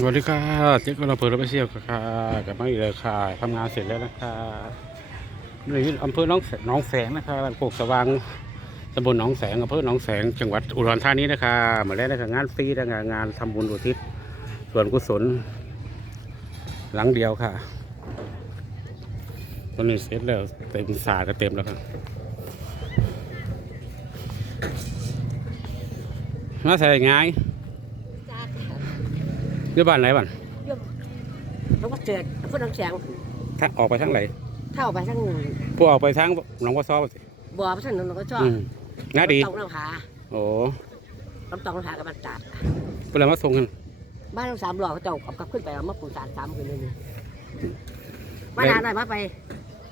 สวัสดีค่ะเจ๊ก็เราเปิดรถไปเที่ยวค่ะกลับมาอีกแล้วค่ะทำงานเสร็จแล้วนะคะนี่อำเภอหนองแสหน้องแสงนะคะโคกสว่างตำบลหนองแสงอำเภอหนองแสงจังหวัดอุดรธานีนะคะมาแล้วนะคะงานฟรีนะคะงานทำบุญอุทิศส่วนกุศล หลังเดียวค่ะตอนนี้เสร็จแล้วเต็มสาก็เต็มแล้วค่ะมาใส่ง่าย อยู่บ้านไหนบ้านยมหลวงพ่อเจิดพุทธน้ำแสงถ้าออกไปทางไหนเท่าไปทั้งพวกออกไปทางหนองวัวซ้อสิบ่อพระท่านนนท์ก็ชอบอืมน่าดีต้องน้ำผาโอ้ลำตองน้ำผากับมันตาดเป็นไรมาส่งกันบ้านทั้งสามหลอกเขาเจ้าเอากลับขึ้นไปเอามาปลูกสารสามคืนเลยนี่มานานหน่อยมาไป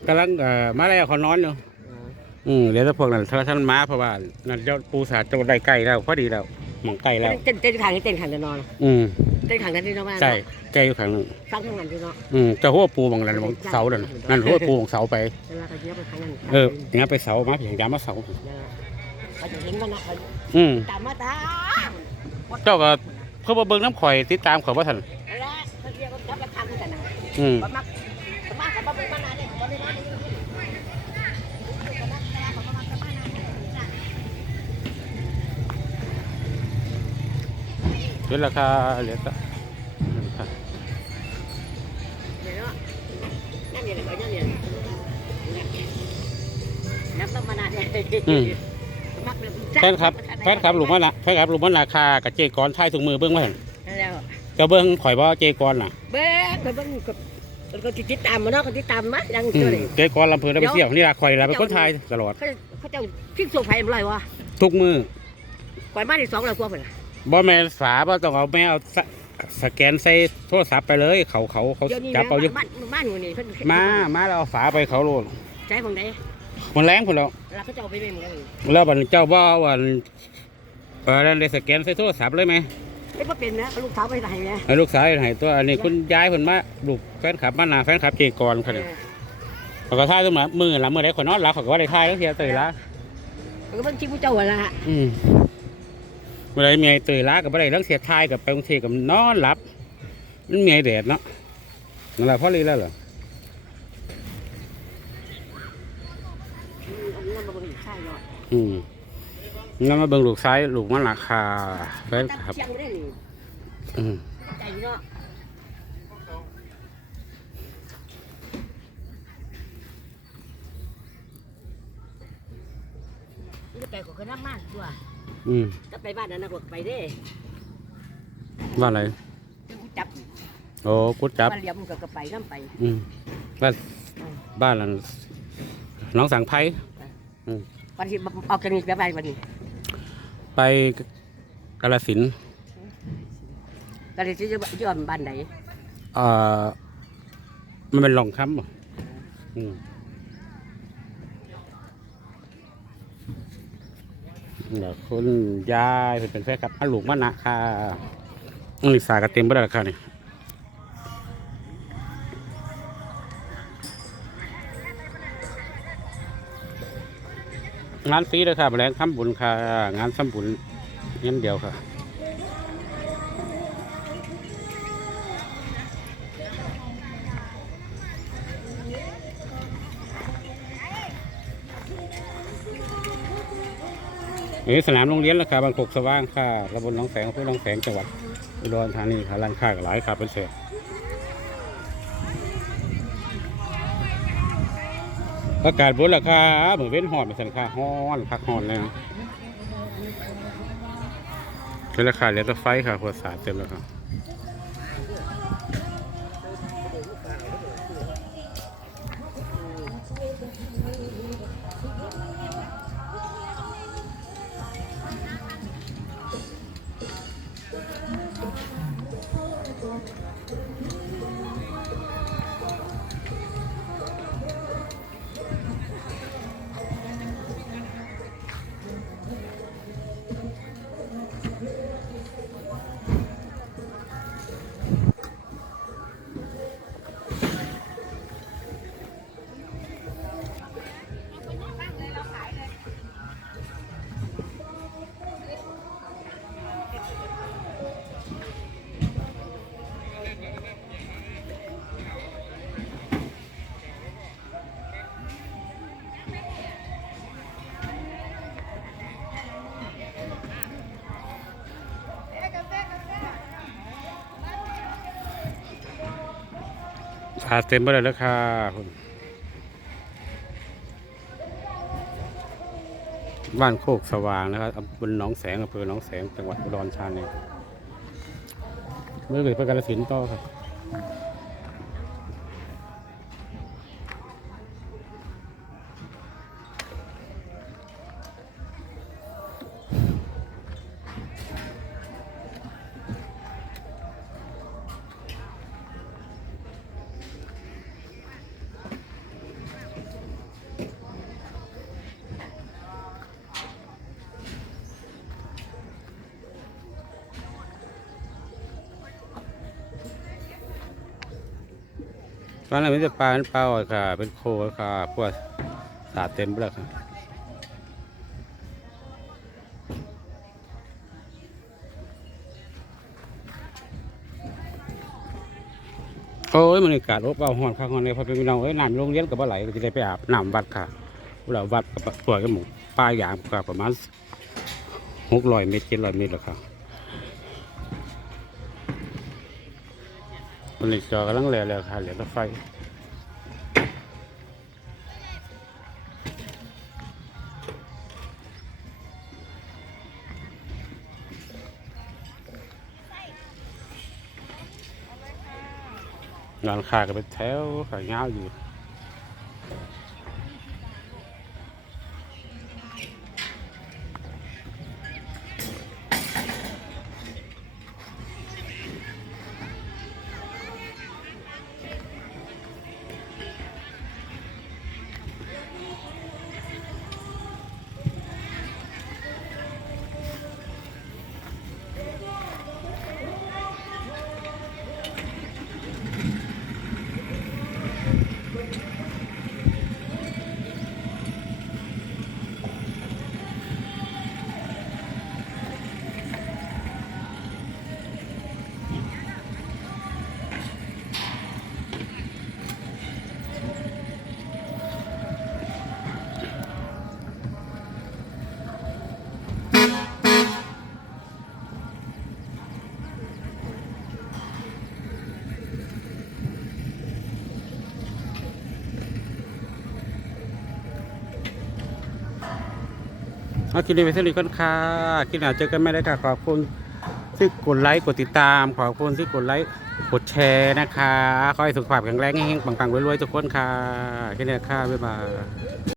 กำลังเอ่อมาแล้วเขานอนอยู่อืมเดี๋ยวถ้าพวกนั้นถ้าท่านมาเพราะว่านั่นเจ้าปูสาดเจ้าได้ใกล้แล้วพอดีแล้วหมองใกล้แล้วเต้นเต้นขางนี่เต้นขางจะนอน อืม เต้นขางกันที่นอนมาใช่ใกล้อยู่ข้างหนึงฟังทั้งนั้นที่นอนอืมเจ้าหัวปูบางนั้นบางเสาเดินนั่นหัวปูของเสาไปเวลาเขาเยอะไปทางนั้นเอออย่างนั้นไปเสามาอย่างยามมาเสาเขาจะเห็นมันนะเขาอืมตามมาตาเจ้าก็เพื่อมาเบิ่งน้ำข่อยติดตามข่อยว่าท่านแล้วเขาเรียกว่าจับราคาคือกันนะอืมประมาณประมาณกับประมาณนั้นเนี่ยประมาณนี้เดี๋ยวราคาเหลือก็ อืมมักเลยแฟนครับแฟนครับหลุมมันละแฟนครับหลุมมันราคากับเจกรท้ายถุงมือเบิ้งไว้หั่นแล้วเจ้าเบิ้งข่อยบ่เจกรน่ะเบ้ก็เบิ่งก็ก็ติดตามมาเนาะก็ติดตามมายังอืเจอมเลยเจกรลำเพลินได้ไปเที่ยวนี่ล่ะข่อยล่ะเป็นคนไทยตลอด เขาเขาเจ้าทิ้งส่งไผ่มาเลยวะทุกมือก่อยมาที่สองร้อยกว่าเพิ่นน่ะบ่แม่นฝาบ่ต้องเอาแม่เอาสสแกนใส่โทรศัพท์ไปเลย เขาเขาเขาเดี๋ยวนี้จับเอาอยู่บ้านบ้านอยู่นี่เพิ่นมามาแล้วเอาฝาไปเขาโลดใช้ของใด มันแรงพุ่นแล้วแล้วเขาเจ้าเอาไปเป็นเหมือนกันแล้วบัดนี้เจ้าบ่วันเออนั่นได้สแกนใส่โทรศัพท์เลยไหมเอ้ยบ่เป็นนะเอาลูกสาวไปไหนเนี่ยให้ลูกสาวให้ตัวอันนี้คุณยายเพิ่นมาลูกแฟนคลับมาหน้าแฟนคลับเจกรค่ะเนี่ยเขาก็ถ่ายตรงนั้นมือละมือใดข่อยนอนหลับเขาก็บ่ได้ถ่ายแล้วเทียเตยละเออเบิ่งชิผู้เจ้าหั่นล่ะอืมเมื่อไรเมียเตยล้ากับอะไรต้องเสียทายกับไปกรุงเทพกับนอนหลับมันเมียแดดเนาะนั่นแหละพ่อรีแล้วเหรอ อันนี้มันบ่ได้ใช่เนาะ อืมงั้นมาเบิ่งลูกซ้ายลูกมันราคาแฟนครับเชียงได้นี่อืมใจเนาะนี่ก็ไปก็คือน้ำมากตัวอืมก็ไปบ้านนั้นนะก็ไปเด้ว่าอะไรจนกูจับโอ้กุดจับบ้านเหลี่ยมมันก็ก็ไปน้ำไป อืมบ้านบ้านหลังน้องสังไพ วันที่เอากันนี่ไปบ้านวันนี้ไปกาลสินธุ์ก็เลยจะย้อนบ้านไหนเอ่อมันเป็นหลองคำบ่อืมเดี๋ยวคุณยายเพิ่นเป็นแฟนครับอาลูกมันนะค่ะอืมสายกระเต็มไปแล้วล่ะค่ะนี่ งานฟรีเลยค่ะแรงทำบุญค่ะ งานทำบุญเงี้ยเดียวค่ะนี่สนามโรงเรียนราคาบางกกสว่างค่ะระบนหน้องแสงอำเพื่อหน้องแสงจังหวัดอุดรธานีค่ะร้านค้าก็หลายค่ะเป็นเศษ อากาศบนราคาเหมือนเว้นหอดเป็นสันค่าฮ้อนพักหอนเลยนะเป็นราคาเหลือแต่ไฟค่ะขวดสาดเต็มแล้วครับ อาเต็มไปเลยแล้วค่ะคุณบ้านโคกสว่างนะครับบนหนองแสงอำเภอหนองแสงจังหวัดอุดรธานีเมื่อเกิดพระกาฬสินต่อครับ ตอนนั้นมันจะปลาเป็นปลาอ่อยค่ะ เป็นโคค่ะพวกสาดเต็มไปแล้วครับโอ้ยมันอากาศอบเอาหอนข้างหอนเลยพอเป็นพี่น้องเอ้ยน้ำโรงเรียนกับอะไรก็จะได้ไปอาบน้ำวัดค่ะเราวัดกับตัวกันหมูปลาอย่างกับประมาณหกร้อยเมตรเจ็ดร้อยเมตรแล้วครั มันนี่จอกำลังแหล่แล้วค่ะเหลือรถไฟงานค้าก็เป็นแถวขายงาอยู่ เอาคลิปนี้ไปสรุปกันค่ะคลิปหน้าเจอกันไม่ได้ค่ะขอบคุณที่กดไลค์กดติดตาม ขอบคุณที่กดไลค์กดแชร์นะคะขอให้สุขภาพแข็งแรงแห้งๆปังๆรวยๆทุกคนค่ะแค่นี้ค่ะบ๊ายบาย